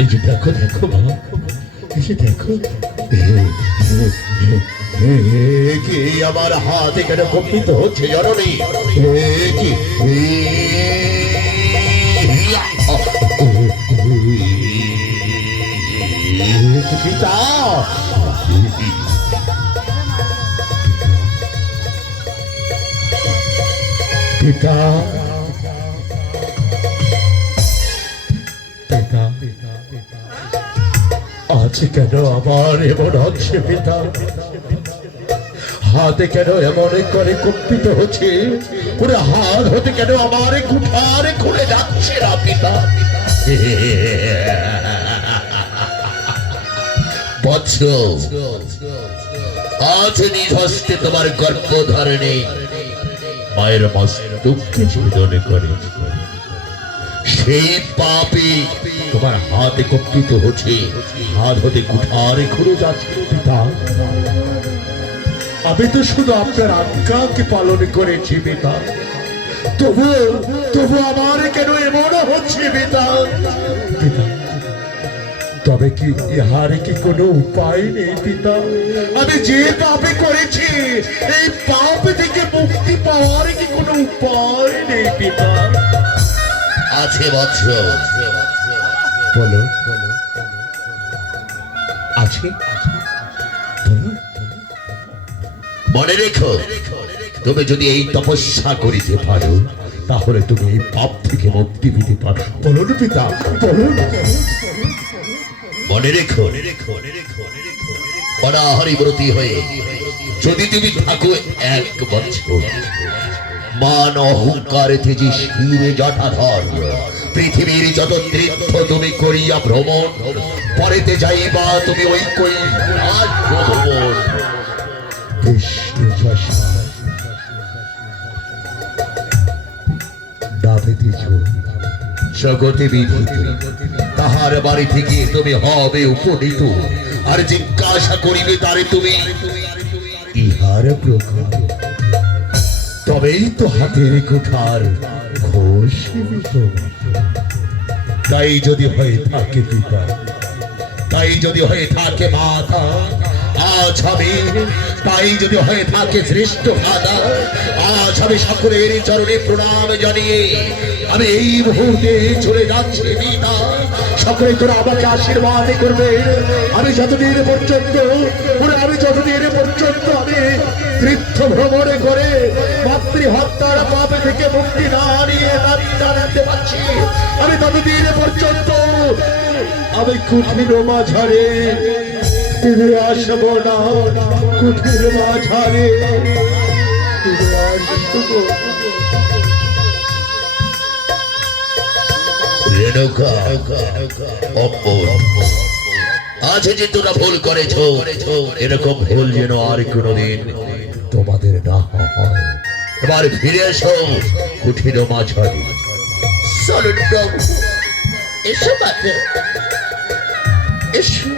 এই যে দেখো দেখো বাবা, এই যে দেখো কি আমার হাত এখানে কম্পিত হচ্ছে জননী। কি পিতা, পিতা, আছে কেন আমার এমন হচ্ছে পিতা? হাতে কেন এমন করে কম্পিত হচ্ছে? পুরো হাত হতে কেন আমার কুঠারে খুলে যাচ্ছে না পিতা? বৎস, আজ নিজ হস্তে তোমার গর্ভধারণে মায়ের মস্তককে ছেদন করে সেই পাপে তোমার হাতে কম্পিত হচ্ছে, হাত হতে কুঠারে খুলে যাচ্ছে পিতা। আমি তো শুধু আপনার আজ্ঞাকে পালন করেছি পিতা, তবু তবু আমার কেন এমন হচ্ছে পিতা? পিতা, তবে কি ইহার কি কোনো উপায় নেই পিতা? আমি যে পাপে করেছি এই পাপ থেকে মুক্তি পাওয়ার কি কোনো উপায় নেই পিতা? আছে বৎস, বলো আছে, মনে রেখো, তুমি যদি এই তপস্যা করিতে পারো তাহলে তুমি এই পাপ থেকে মুক্তি পেতে পারো। বলুন পিতা, বলুন। মনে রেখো, অনাহারি ব্রতী হয়ে যদি তুমি থাকো 1 বছর, মান অহংকার তেজি শিরে জটাধর পৃথিবীর যত তীর্থ তুমি করিয়া ভ্রমণ, পরেতে যাইবা তুমি ওই কৈলাস ভ্রমণ। জগতে বিধিত তাহার বাড়ি থেকে তুমি হবে উপনীত, আর জিজ্ঞাসা করিবে তারে তুমি ইহার প্রকার, তবেই তো হাতের কুঠার ঘোষ। তাই যদি হয়ে থাকে পিতা, তাই যদি হয়ে থাকে মাতা, আজ আমি তাই যদি হয়ে থাকে শ্রেষ্ঠ ভাতা, আজ আমি সকলের চরণে প্রণাম জানিয়ে আমি এই মুহূর্তে চলে যাচ্ছি পিতা। সকলে তোরা আমাকে আশীর্বাদ করবে। আমি যতদিন পর্যন্ত আমি তীর্থ ভ্রমণ করে মাতৃহত্যার পাপ থেকে মুক্তি না নিয়ে জানাতে পারছি, আমি ততদিন পর্যন্ত আমি কুঠির মাঝারে ফিরে আসব না। কুঠির মাঝারে ফিরে আসব। রেণুকা, আজ যে তোরা ভুল করেছ, এরকম ভুল যেন আর কোনোদিন তোমাদের না হয়। এবার ফিরে এসো কুঠির মাঝারে। চলুন প্রভু, এসো মাত্র, এসো।